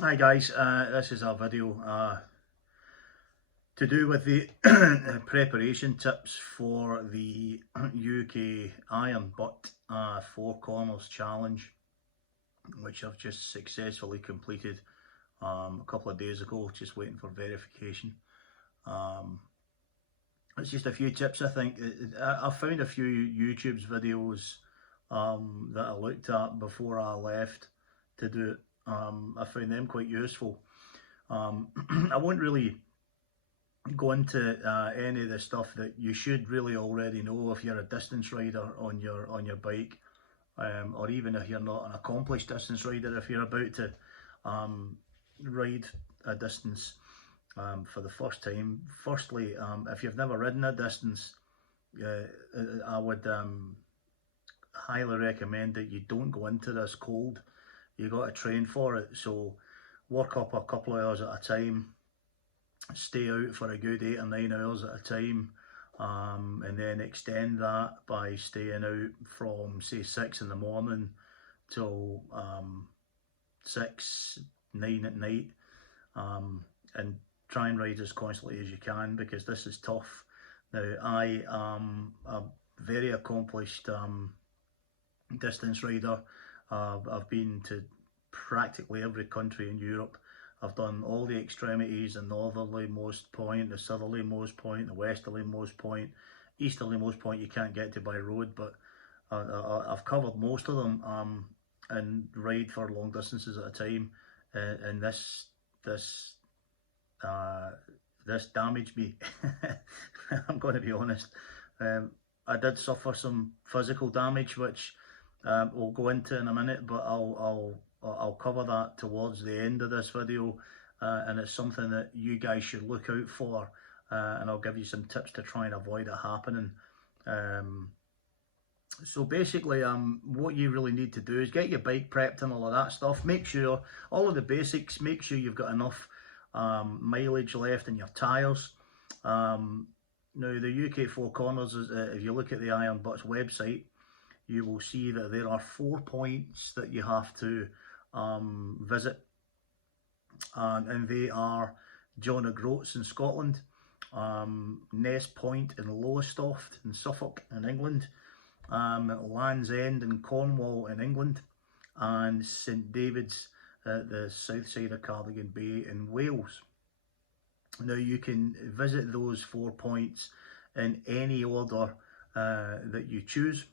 Hi guys, this is a video to do with the preparation tips for the UK Iron Butt Four Corners Challenge, which I've just successfully completed a couple of days ago, just waiting for verification. It's just a few tips I think. I found a few YouTube's videos that I looked at before I left to do it. I found them quite useful. I won't really go into any of the stuff that you should really already know if you're a distance rider on your bike, or even if you're not an accomplished distance rider. If you're about to ride a distance for the first time, firstly, if you've never ridden a distance, I would highly recommend that you don't go into this cold. You got to train for it, so work up a couple of hours at a time, stay out for a good 8 or 9 hours at a time, and then extend that by staying out from say 6 in the morning till 6, 9 at night, and try and ride as constantly as you can, because this is tough. Now, I am a very accomplished distance rider. I've been to practically every country in Europe. I've done all the extremities: the northerlymost point, the southerlymost point, the westerlymost point, easterlymost point you can't get to by road, but I've covered most of them, and ride for long distances at a time. And this this damaged me. I'm going to be honest. I did suffer some physical damage, which we'll go into in a minute, but I'll cover that towards the end of this video, and it's something that you guys should look out for, and I'll give you some tips to try and avoid it happening. So basically, what you really need to do is get your bike prepped and all of that stuff. Make sure all of the basics. Make sure you've got enough mileage left in your tyres. Now, the UK Four Corners is, if you look at the Iron Butts website, you will see that there are 4 points that you have to visit, and they are John O'Groats in Scotland, Ness Point in Lowestoft in Suffolk in England, Land's End in Cornwall in England, and St David's at the south side of Cardigan Bay in Wales. Now, you can visit those 4 points in any order that you choose.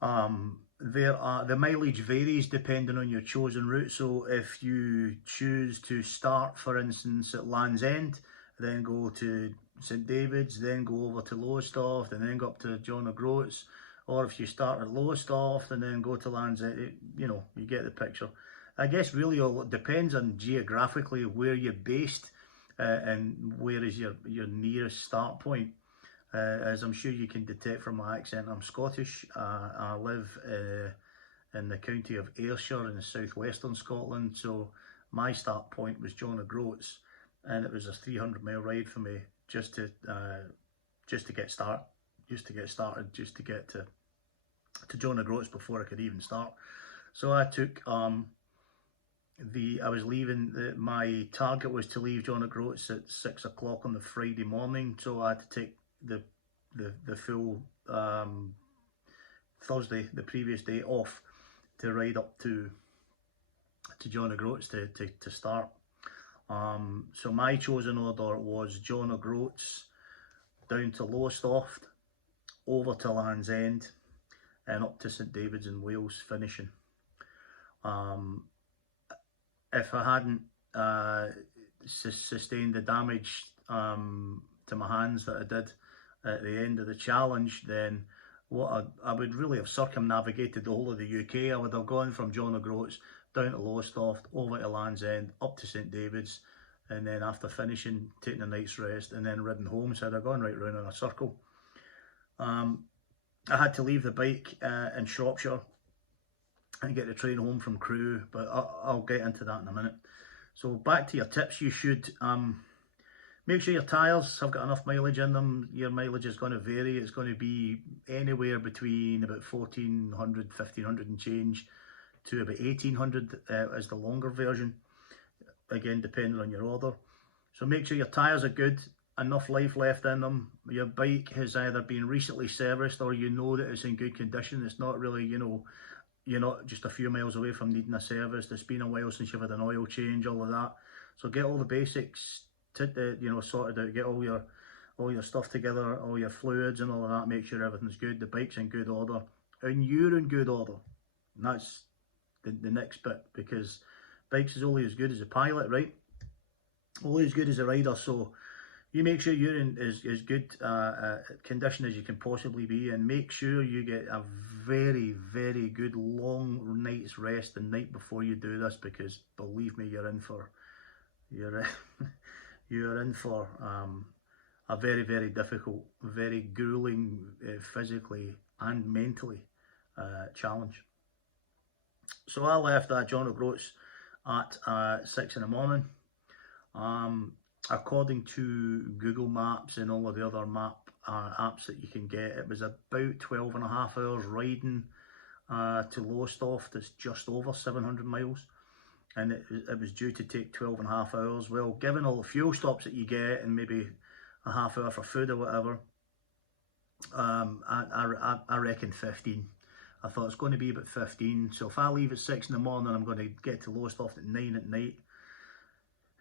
The mileage varies depending on your chosen route. So if you choose to start, for instance, at Land's End, then go to St David's, then go over to Lowestoft, and then go up to John O'Groats, or if you start at Lowestoft and then go to Land's End, you get the picture. I guess really all it depends on geographically where you're based, and where is your nearest start point. As I'm sure you can detect from my accent, I'm Scottish. I live in the county of Ayrshire in southwestern Scotland, so my start point was John O'Groats, and it was a 300-mile ride for me just to get started, just to get to John O'Groats before I could even start. So I took my target was to leave John O'Groats at 6 o'clock on the Friday morning, so I had to take the full Thursday, the previous day, off to ride up to John O'Groats to start. So my chosen order was John O'Groats, down to Lowestoft, over to Land's End, and up to St David's in Wales, finishing. If I hadn't sustained the damage to my hands that I did at the end of the challenge, then I would really have circumnavigated the whole of the UK. I would have gone from John O'Groats down to Lowestoft, over to Land's End, up to St David's, and then after finishing, taking a night's rest, and then ridden home. So I'd have gone right round in a circle. I had to leave the bike in Shropshire and get the train home from Crewe, but I'll get into that in a minute. So back to your tips. You should make sure your tyres have got enough mileage in them. Your mileage is going to vary. It's going to be anywhere between about 1400, 1500 and change to about 1800 as the longer version. again depending on your order. So make sure your tyres are good, enough life left in them. Your bike has either been recently serviced or you know that it's in good condition. It's not really, you know, you're not just a few miles away from needing a service. It's been a while since you've had an oil change, all of that. So get all the basics, sorted out. Get all your stuff together, all your fluids and all of that. Make sure everything's good. The bike's in good order, and you're in good order. And that's the next bit, because bikes is only as good as a pilot, right? Only as good as a rider. So you make sure you're in as good condition as you can possibly be, and make sure you get a very, very good long night's rest the night before you do this, because believe me, you're in for a very, very difficult, very grueling physically and mentally challenge. So I left John O'Groats at 6 in the morning. According to Google Maps and all of the other map apps that you can get, it was about 12.5 hours riding to Lowestoft. It's just over 700 miles, and it was due to take 12.5 hours. Well, given all the fuel stops that you get and maybe a half hour for food or whatever, I reckon 15. I thought it's going to be about 15. So if I leave at 6 in the morning, I'm going to get to Lowestoft at 9 at night.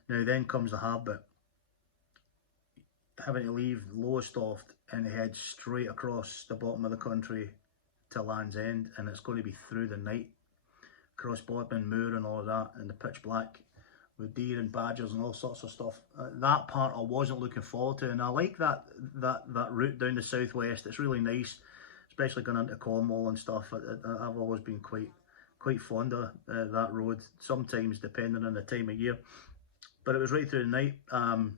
Now then comes the hard bit. Having to leave Lowestoft and head straight across the bottom of the country to Land's End, and it's going to be through the night, across Bodmin Moor and all of that, in the pitch black, with deer and badgers and all sorts of stuff. That part I wasn't looking forward to, and I like that route down the southwest. It's really nice, especially going into Cornwall and stuff. I've always been quite fond of that road, sometimes depending on the time of year. But it was right through the night, and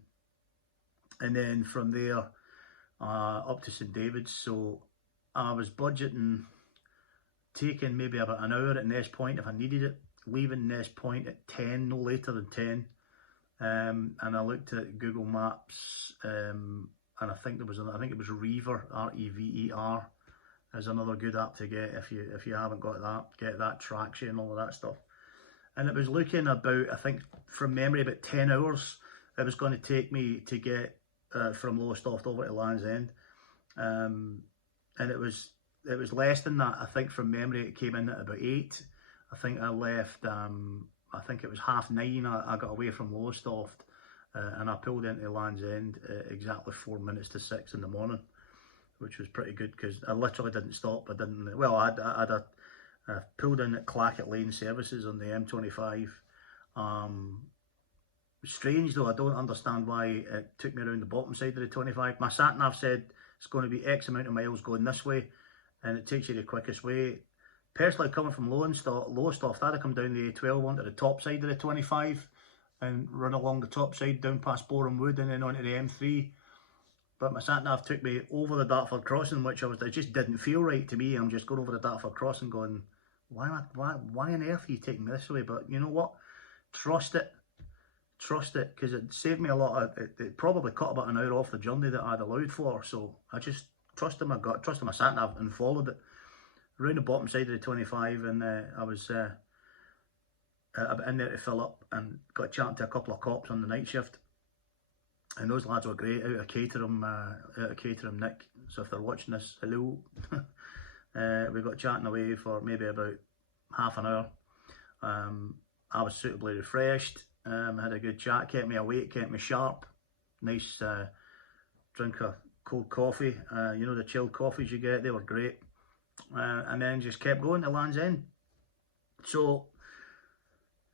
then from there up to St David's. So I was budgeting taking maybe about an hour at Ness Point if I needed it, leaving Ness Point at 10, no later than 10. And I looked at Google Maps, and I think it was Rever, R-E-V-E-R, is another good app to get if you haven't got that. Get that traction and all of that stuff. And it was looking about, I think from memory, about 10 hours it was going to take me to get from Lowestoft over to Land's End. And it was less than that. I think from memory it came in at about 8. I think I left, I think it was 9:30 I got away from Lowestoft, and I pulled into Land's End exactly 4 minutes to 6 in the morning, which was pretty good because I literally didn't stop. I pulled in at Clackett Lane Services on the M25. Strange though, I don't understand why it took me around the bottom side of the 25. My sat nav said it's going to be X amount of miles going this way, and it takes you the quickest way. Personally, coming from Lowestoft, I'd have come down the A12 onto the top side of the 25 and run along the top side down past Boreham Wood and then onto the M3. But my sat nav took me over the Dartford crossing, which it just didn't feel right to me. I'm just going over the Dartford crossing going, why on earth are you taking me this way? But you know what? Trust it, because it saved me a lot of, it probably cut about an hour off the journey that I'd allowed for. So I just trusted my gut, trusted my sat nav and followed it around the bottom side of the 25, and I was in there to fill up and got chatting to a couple of cops on the night shift. And those lads were great, out of Caterham, Nick. So if they're watching this, hello. We got chatting away for maybe about half an hour. I was suitably refreshed, had a good chat, kept me awake, kept me sharp. Nice drink of cold coffee, you know the chilled coffees you get, they were great. And then just kept going to Land's End. So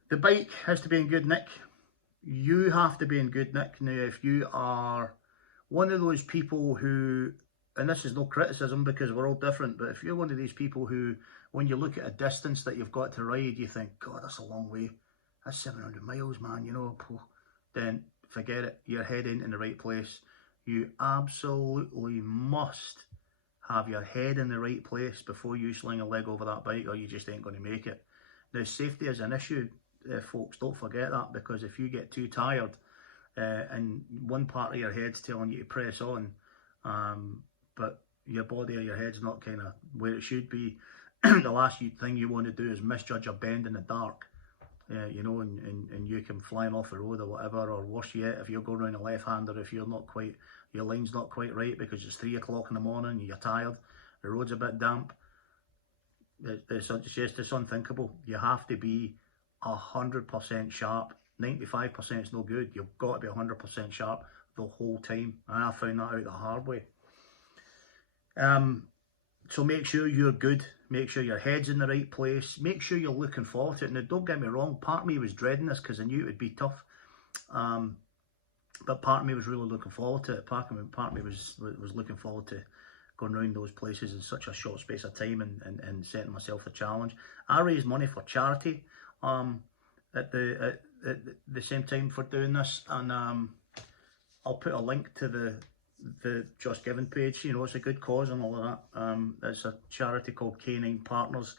the bike has to be in good nick. You have to be in good nick. Now, if you are one of those people who, and this is no criticism because we're all different, but if you're one of these people who, when you look at a distance that you've got to ride, you think, God, that's a long way. That's 700 miles, man, you know. Then forget it. You're heading in the right place. You absolutely must have your head in the right place before you sling a leg over that bike, or you just ain't going to make it. Now, safety is an issue, folks. Don't forget that, because if you get too tired and one part of your head's telling you to press on, but your body or your head's not kind of where it should be, the last thing you want to do is misjudge a bend in the dark you know, and you come flying off the road or whatever, or worse yet, if you're going around a left-hander, if you're not quite, your line's not quite right because it's 3 o'clock in the morning, you're tired, the road's a bit damp, it's unthinkable. You have to be 100% sharp. 95% is no good. You've got to be 100% sharp the whole time, and I found that out the hard way. So make sure you're good, make sure your head's in the right place, make sure you're looking forward to it. Now don't get me wrong, part of me was dreading this because I knew it would be tough, but part of me was really looking forward to it. Part of me was looking forward to going around those places in such a short space of time and setting myself a challenge. I raised money for charity at the same time for doing this, and I'll put a link to the Just Giving page. You know, it's a good cause and all of that. It's a charity called K9 Partners,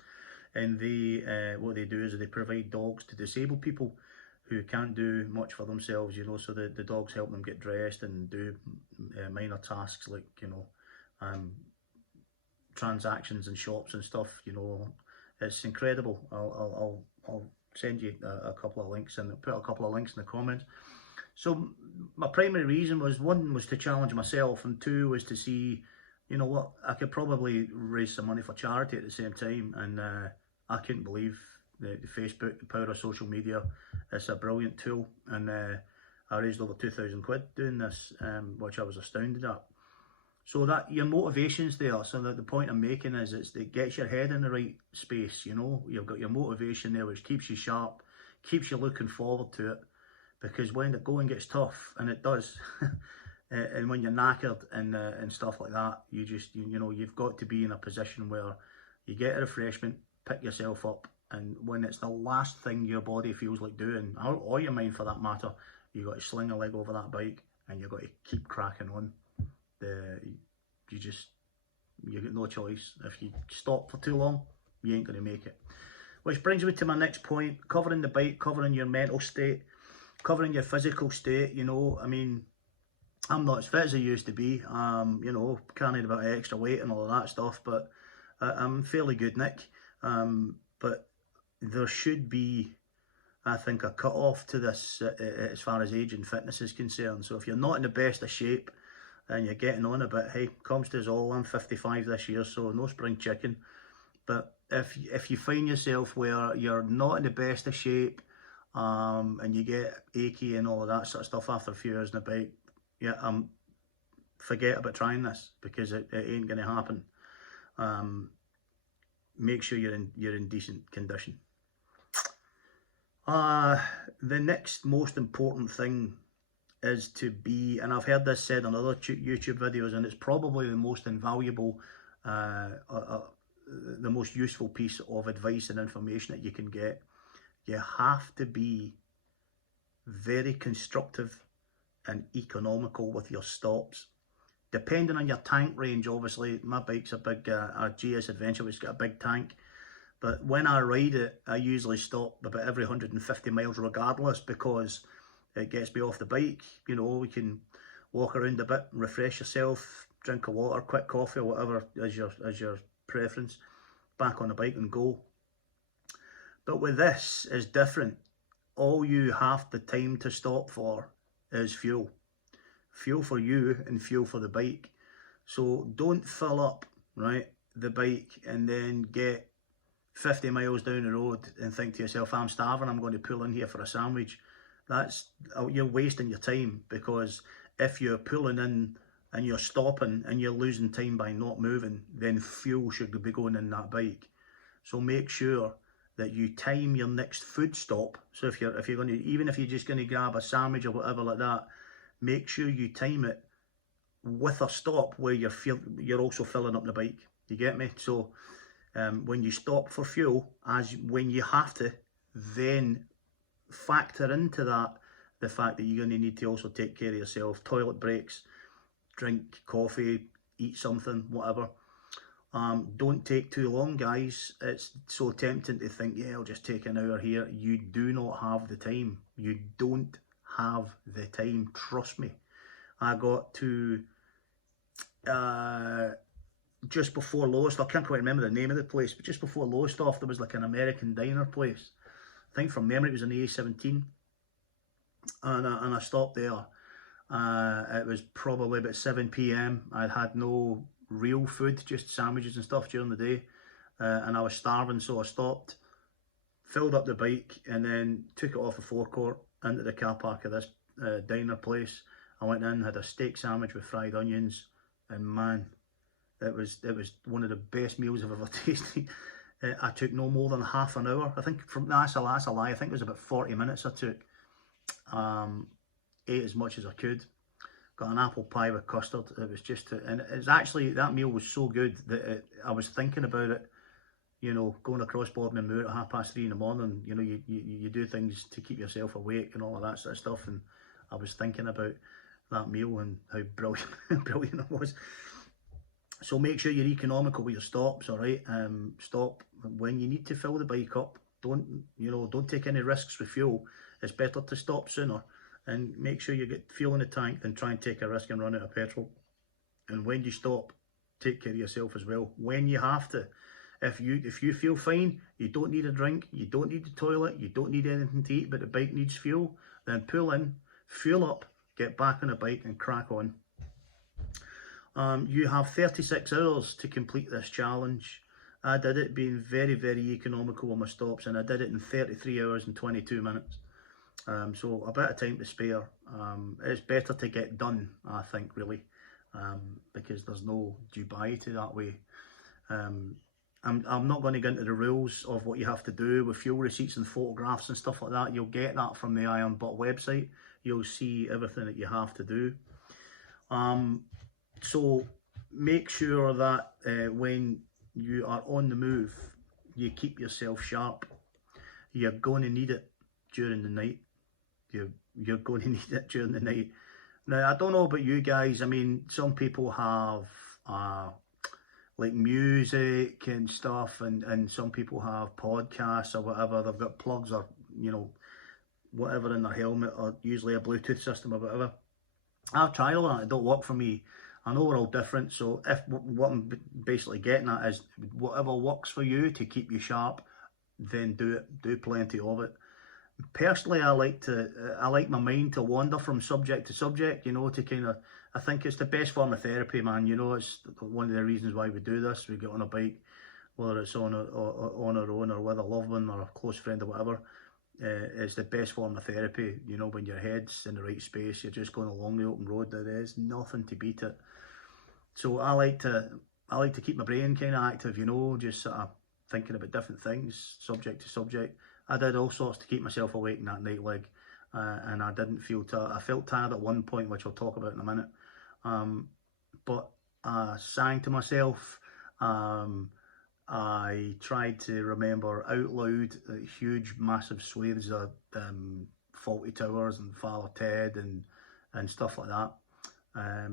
and they what they do is they provide dogs to disabled people who can't do much for themselves, you know, so the dogs help them get dressed and do minor tasks like, you know, transactions in shops and stuff. You know, it's incredible. I'll send you a couple of links and put a couple of links in the comments. So my primary reason was, one was to challenge myself, and two was to see, you know what, I could probably raise some money for charity at the same time. And I couldn't believe the Facebook, the power of social media. It's a brilliant tool, and I raised over 2,000 quid doing this, which I was astounded at. So that your motivation's there. So that the point I'm making is it gets your head in the right space. You know, you've got your motivation there, which keeps you sharp, keeps you looking forward to it. Because when the going gets tough, and it does, and when you're knackered and stuff like that, you know, you've got to be in a position where you get a refreshment, pick yourself up, and when it's the last thing your body feels like doing, or your mind for that matter, you've got to sling a leg over that bike, and you've got to keep cracking on. You got no choice. If you stop for too long, you ain't going to make it. Which brings me to my next point: covering the bike, covering your mental state, covering your physical state. You know, I mean, I'm not as fit as I used to be, you know, carrying a bit of extra weight and all of that stuff, but I'm fairly good, Nick. But there should be, I think, a cut-off to this as far as age and fitness is concerned. So if you're not in the best of shape and you're getting on a bit, hey, comes to us all. I'm 55 this year, so no spring chicken. But if you find yourself where you're not in the best of shape, and you get achy and all of that sort of stuff after a few years on the bike, yeah, forget about trying this, because it ain't going to happen. Make sure you're in decent condition. The next most important thing is to be, and I've heard this said on other YouTube videos, and it's probably the most invaluable, the most useful piece of advice and information that you can get. You have to be very constructive and economical with your stops. Depending on your tank range, obviously, my bike's a big a GS Adventure, which has got a big tank. But when I ride it, I usually stop about every 150 miles regardless, because it gets me off the bike. You know, we can walk around a bit, refresh yourself, drink a water, quick coffee or whatever as your preference, back on the bike and go. But with this, it's different. All you have the time to stop for is fuel. Fuel for you and fuel for the bike. So don't fill up, right, the bike and then get 50 miles down the road and think to yourself, I'm starving, I'm going to pull in here for a sandwich. You're wasting your time, because if you're pulling in and you're stopping and you're losing time by not moving, then fuel should be going in that bike. So make sure that you time your next food stop. So if you're going to, even if you're just going to grab a sandwich or whatever like that, make sure you time it with a stop where you're also filling up the bike. You get me? So when you stop for fuel, when you have to, then factor into that the fact that you're going to need to also take care of yourself. Toilet breaks, drink coffee, eat something, whatever. Don't take too long, guys. It's so tempting to think, yeah, I'll just take an hour here. You do not have the time. You don't have the time. Trust me. I got to just before Lowestoft. I can't quite remember the name of the place, but just before Lowestoft, there was like an American diner place. I think from memory it was in the A17, and I stopped there. It was probably about 7 p.m. I'd had no real food, just sandwiches and stuff during the day, and I was starving, so I stopped, filled up the bike, and then took it off the forecourt into the car park of this diner place. I went in, had a steak sandwich with fried onions, and man, it was one of the best meals I've ever tasted. I took no more than half an hour. I think that's a lie. I think it was about 40 minutes I took. Ate as much as I could. Got an apple pie with custard. It was just, and it's actually, that meal was so good that I was thinking about it. You know, going across Bodmin Moor at 3:30 in the morning. You know, you do things to keep yourself awake and all of that sort of stuff. And I was thinking about that meal and how brilliant brilliant it was. So make sure you're economical with your stops, all right? Stop when you need to fill the bike up. Don't take any risks with fuel. It's better to stop sooner and make sure you get fuel in the tank than try and take a risk and run out of petrol. And when you stop, take care of yourself as well. When you have to, if you feel fine, you don't need a drink, you don't need the toilet, you don't need anything to eat, but the bike needs fuel, then pull in, fuel up, get back on the bike and crack on. You have 36 hours to complete this challenge. I did it being very, very economical on my stops, and I did it in 33 hours and 22 minutes. So a bit of time to spare. It's better to get done, I think, really, because there's no dubiety that way. I'm not going to get into the rules of what you have to do with fuel receipts and photographs and stuff like that. You'll get that from the Iron Butt website. You'll see everything that you have to do. So make sure that when you are on the move, you keep yourself sharp. You're going to need it during the night. You're going to need it during the night. Now, I don't know about you guys. I mean, some people have like music and stuff, and some people have podcasts or whatever. They've got plugs or, you know, whatever in their helmet, or usually a Bluetooth system or whatever. I've tried all that. It don't work for me. I know we're all different, so if what I'm basically getting at is whatever works for you to keep you sharp, then do it. Do plenty of it. Personally, I like my mind to wander from subject to subject, you know, to kind of, I think it's the best form of therapy, man. You know, it's one of the reasons why we do this. We get on a bike, whether it's on our own or with a loved one or a close friend or whatever. It's the best form of therapy. You know, when your head's in the right space, you're just going along the open road. There is nothing to beat it. So I like to keep my brain kind of active. You know, just sort of thinking about different things, subject to subject. I did all sorts to keep myself awake in that night leg, and I didn't feel tired. I felt tired at one point, which I'll talk about in a minute. But I sang to myself. I tried to remember out loud huge, massive swathes of Fawlty Towers and Father Ted and stuff like that.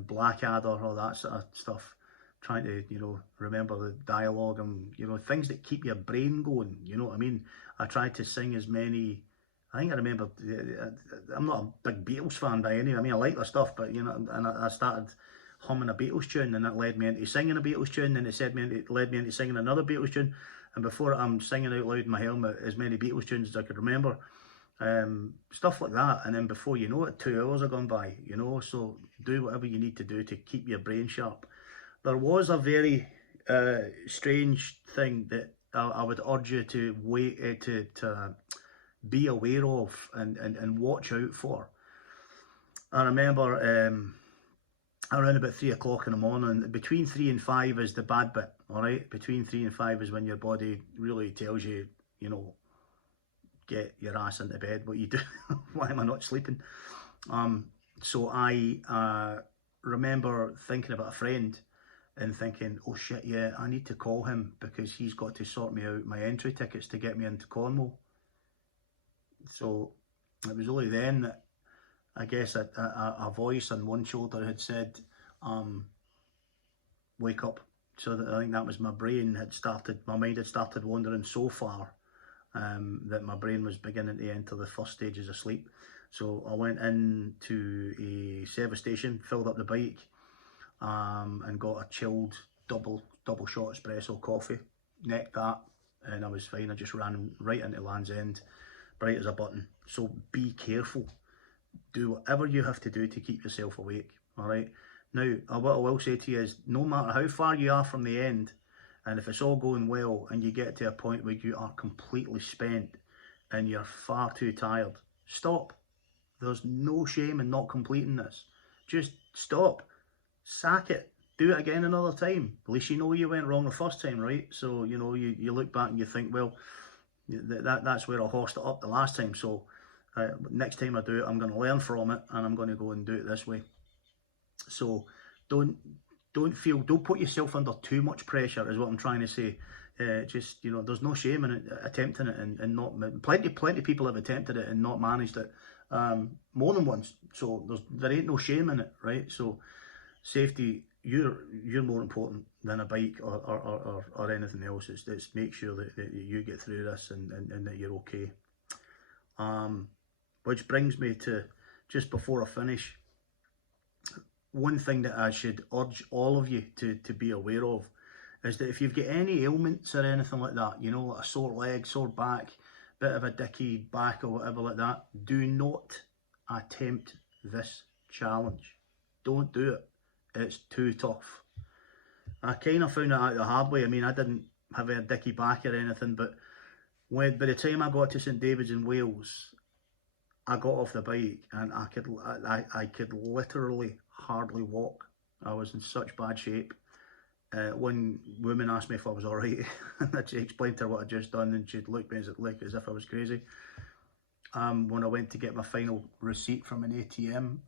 Blackadder, all that sort of stuff. Trying to, you know, remember the dialogue and, you know, things that keep your brain going, you know what I mean? I tried to sing as many, I think I remember, I'm not a big Beatles fan by any, I mean, I like their stuff, but, you know, and I started humming a Beatles tune, and it led me into singing a Beatles tune, and it led me into singing another Beatles tune, and before I'm singing out loud in my helmet as many Beatles tunes as I could remember, stuff like that, and then before you know it, 2 hours have gone by, you know, so do whatever you need to do to keep your brain sharp. There was a very strange thing that I would urge you to be aware of and watch out for. I remember around about 3 o'clock in the morning, between 3 and 5 is the bad bit, all right? Between 3 and 5 is when your body really tells you, you know, get your ass into bed. What you do? Why am I not sleeping? So I remember thinking about a friend and thinking, oh shit, yeah, I need to call him because he's got to sort me out my entry tickets to get me into Cornwall. So it was only then that I guess a voice on one shoulder had said, wake up. So that I think that was my brain had started, my mind had started wandering so far that my brain was beginning to enter the first stages of sleep. So I went into a service station, filled up the bike, and got a chilled double shot espresso coffee, necked that, and I was fine. I just ran right into Land's End, bright as a button. So be careful. Do whatever you have to do to keep yourself awake, all right? Now, what I will say to you is, no matter how far you are from the end, and if it's all going well and you get to a point where you are completely spent and you're far too tired, stop. There's no shame in not completing this. Just stop. Sack it. Do it again another time. At least you know you went wrong the first time, right? So, you know, you look back and you think, well, that's where I horsed it up the last time. So next time I do it, I'm going to learn from it and I'm going to go and do it this way. So don't put yourself under too much pressure, is what I'm trying to say. Just, you know, there's no shame in it, attempting it and not. Plenty of people have attempted it and not managed it more than once. So there ain't no shame in it, right? So safety, you're more important than a bike or anything else. It's make sure that you get through this and that you're okay. Which brings me to, just before I finish, one thing that I should urge all of you to be aware of is that if you've got any ailments or anything like that, you know, like a sore leg, sore back, bit of a dicky back or whatever like that, do not attempt this challenge. Don't do it. It's too tough. I kind of found it out the hard way. I mean, I didn't have a dicky back or anything, but by the time I got to St David's in Wales, I got off the bike and I could literally hardly walk. I was in such bad shape. One woman asked me if I was alright, and I explained to her what I'd just done, and she looked at me as if I was crazy. When I went to get my final receipt from an ATM,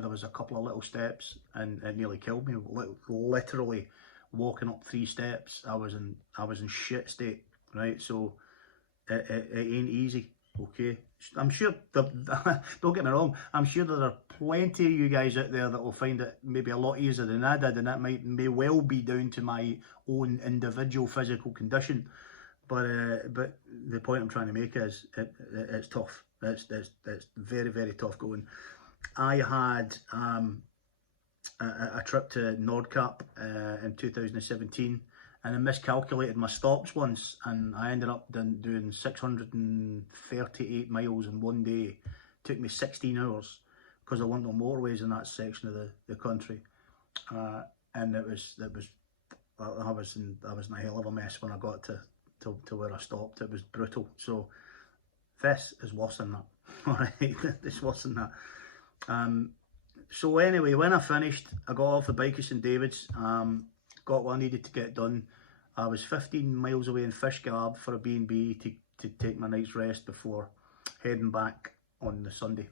there was a couple of little steps, and it nearly killed me. Literally walking up 3 steps, I was in shit state, right? So it ain't easy. Okay, I'm sure, don't get me wrong, I'm sure there are plenty of you guys out there that will find it maybe a lot easier than I did, and that may well be down to my own individual physical condition. But the point I'm trying to make is it's tough. It's very, very tough going. I had a trip to Nordkapp in 2017. And I miscalculated my stops once, and I ended up doing 638 miles in one day. It took me 16 hours because there weren't no motorways in that section of the country, and I was in a hell of a mess when I got to where I stopped. It was brutal. So this is worse than that. All right, it's worse than that. So anyway, when I finished, I got off the bike at St David's. Got what I needed to get done. I was 15 miles away in Fishguard for a B&B to take my night's rest before heading back on the Sunday.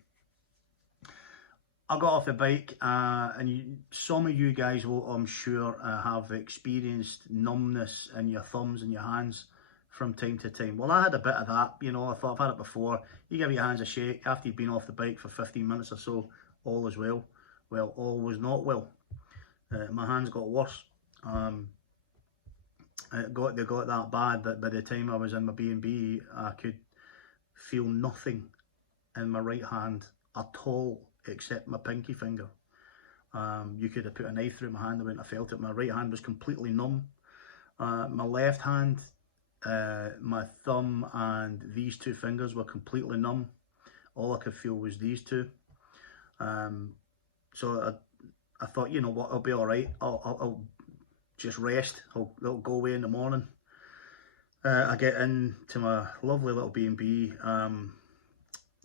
I got off the bike and some of you guys will, I'm sure, have experienced numbness in your thumbs and your hands from time to time. Well, I had a bit of that, you know. I thought I've had it before. You give your hands a shake after you've been off the bike for 15 minutes or so, all is well. Well, all was not well. My hands got worse. They got that bad that by the time I was in my B&B, I could feel nothing in my right hand at all except my pinky finger. You could have put a knife through my hand, I wouldn't have felt it. My right hand was completely numb. My left hand, my thumb and these 2 fingers were completely numb. All I could feel was these 2. So I thought, you know what, I'll be alright. I'll just rest. I'll go away in the morning. I get into my lovely little B&B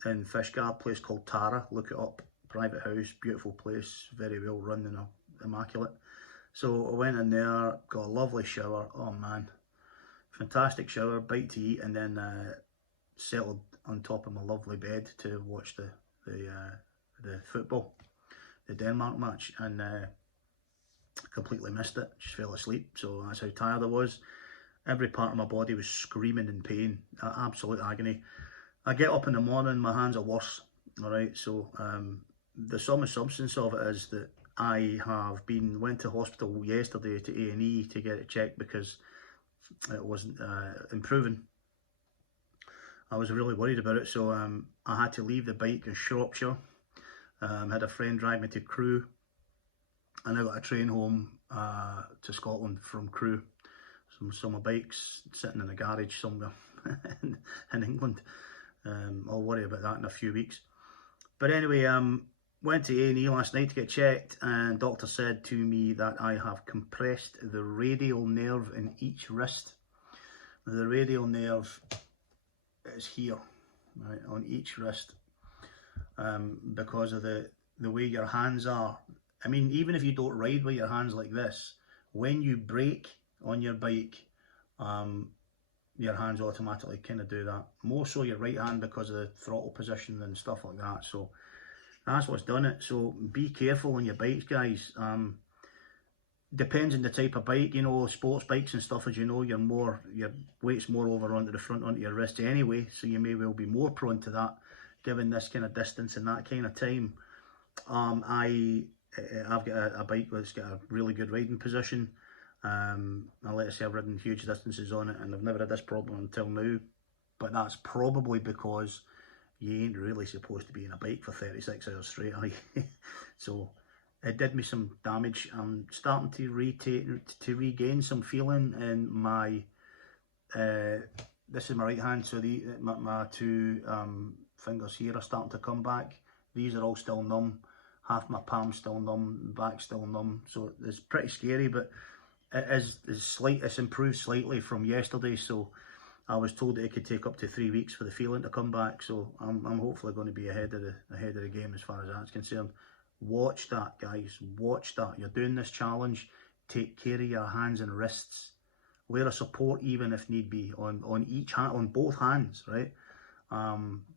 in Fishguard, a place called Tara. Look it up. Private house, beautiful place, very well run and immaculate. So I went in there, got a lovely shower. Oh man, fantastic shower, bite to eat, and then settled on top of my lovely bed to watch the football, the Denmark match, and completely missed it. Just fell asleep. So that's how tired I was. Every part of my body was screaming in pain, absolute agony. I get up in the morning, my hands are worse. All right, so the sum and substance of it is that I went to hospital yesterday to A&E to get it checked because it wasn't improving. I was really worried about it, so I had to leave the bike in Shropshire. Had a friend drive me to Crewe, and I got a train home to Scotland from Crewe. So my bike's sitting in a garage somewhere in England. I'll worry about that in a few weeks. But anyway, went to A&E last night to get checked, and doctor said to me that I have compressed the radial nerve in each wrist. The radial nerve is here, right, on each wrist, because of the way your hands are. I mean, even if you don't ride with your hands like this, when you brake on your bike, your hands automatically kind of do that. More so your right hand because of the throttle position and stuff like that. So that's what's done it. So be careful on your bikes, guys. Depends on the type of bike, you know, sports bikes and stuff, as you know, your weight's more over onto the front, onto your wrist anyway, so you may well be more prone to that, given this kind of distance and that kind of time. I've got a bike that's got a really good riding position. Like I say, I've ridden huge distances on it, and I've never had this problem until now, but that's probably because you ain't really supposed to be in a bike for 36 hours straight, are you? So it did me some damage. I'm starting to regain some feeling in my, this is my right hand, so my two fingers here are starting to come back. These are all still numb. Half my palm's still numb, back still numb. So it's pretty scary, but it's improved slightly from yesterday. So I was told that it could take up to 3 weeks for the feeling to come back. So I'm hopefully going to be ahead of the game as far as that's concerned. Watch that, guys. Watch that. You're doing this challenge. Take care of your hands and wrists. Wear a support even if need be on each hand, on both hands, right?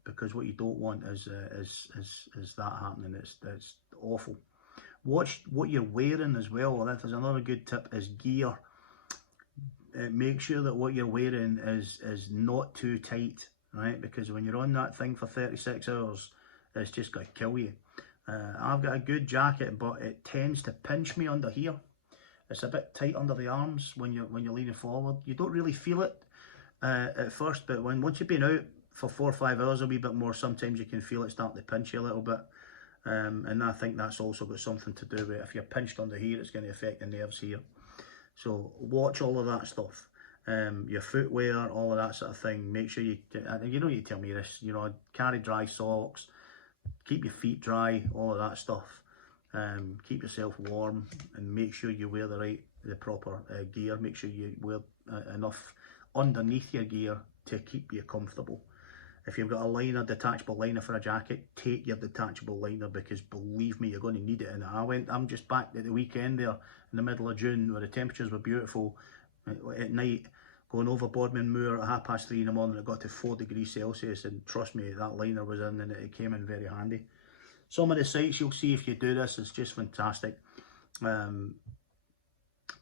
Because what you don't want is that happening. It's awful. Watch what you're wearing as well. That is another good tip, is gear. Make sure that what you're wearing is not too tight, right? Because when you're on that thing for 36 hours, it's just going to kill you. I've got a good jacket, but it tends to pinch me under here. It's a bit tight under the arms when you're leaning forward. You don't really feel it at first, but once you've been out for 4 or 5 hours, a wee bit more, sometimes you can feel it start to pinch you a little bit. And I think that's also got something to do with, if you're pinched under here, it's going to affect the nerves here. So watch all of that stuff. Your footwear, all of that sort of thing. Make sure you don't need to tell me this, you know, carry dry socks, keep your feet dry, all of that stuff. Keep yourself warm, and make sure you wear the proper gear. Make sure you wear enough underneath your gear to keep you comfortable. If you've got a liner, detachable liner for a jacket, take your detachable liner, because believe me, you're going to need it. And I'm just back at the weekend there in the middle of June, where the temperatures were beautiful at night, going over Bodmin Moor at 3:30 in the morning. It got to 4 degrees Celsius, and trust me, that liner was in, and it came in very handy. Some of the sights you'll see if you do this, it's just fantastic. A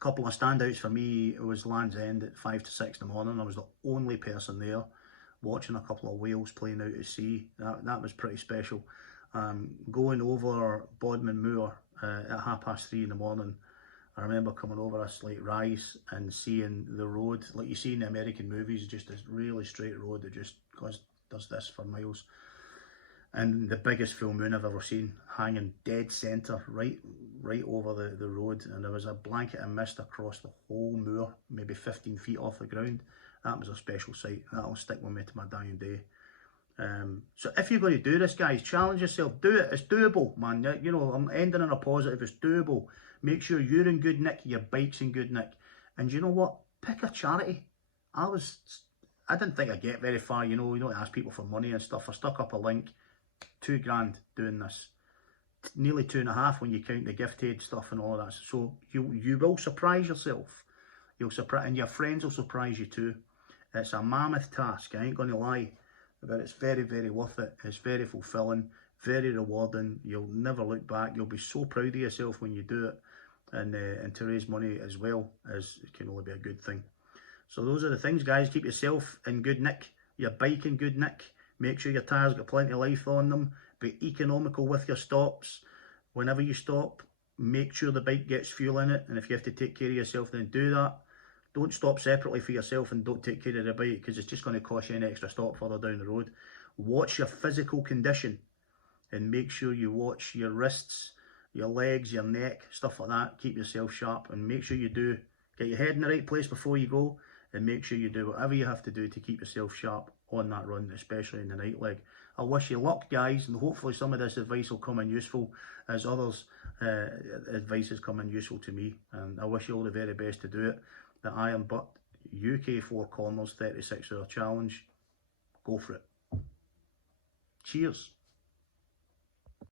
couple of standouts for me, it was Land's End at 5 to 6 in the morning. I was the only person there, watching a couple of whales playing out at sea. That was pretty special. Going over Bodmin Moor at 3:30 in the morning, I remember coming over a slight rise and seeing the road, like you see in the American movies, just this really straight road that just does this for miles. And the biggest full moon I've ever seen, hanging dead centre, right over the road, and there was a blanket of mist across the whole moor, maybe 15 feet off the ground. That was a special sight. That'll stick with me to my dying day. So if you're going to do this, guys, challenge yourself. Do it. It's doable, man. You know, I'm ending on a positive. It's doable. Make sure you're in good nick, your bike's in good nick. And you know what? Pick a charity. I didn't think I'd get very far, you know. You don't ask people for money and stuff. I stuck up a link. $2 grand doing this. Nearly 2.5 when you count the gift aid stuff and all of that. So you will surprise yourself. You'll surprise, and your friends will surprise you too. It's a mammoth task, I ain't going to lie, but it's very, very worth it. It's very fulfilling, very rewarding. You'll never look back. You'll be so proud of yourself when you do it, and to raise money as well, as it can only be a good thing. So those are the things, guys. Keep yourself in good nick, your bike in good nick. Make sure your tyres got plenty of life on them. Be economical with your stops. Whenever you stop, make sure the bike gets fuel in it, and if you have to take care of yourself, then do that. Don't stop separately for yourself and don't take care of the bike, because it's just going to cost you an extra stop further down the road. Watch your physical condition, and make sure you watch your wrists, your legs, your neck, stuff like that. Keep yourself sharp, and make sure you get your head in the right place before you go, and make sure you do whatever you have to do to keep yourself sharp on that run, especially in the night leg. I wish you luck, guys, and hopefully some of this advice will come in useful as others' advice has come in useful to me. And I wish you all the very best to do it. The Iron Butt UK 4 Corners 36 hour challenge. Go for it. Cheers.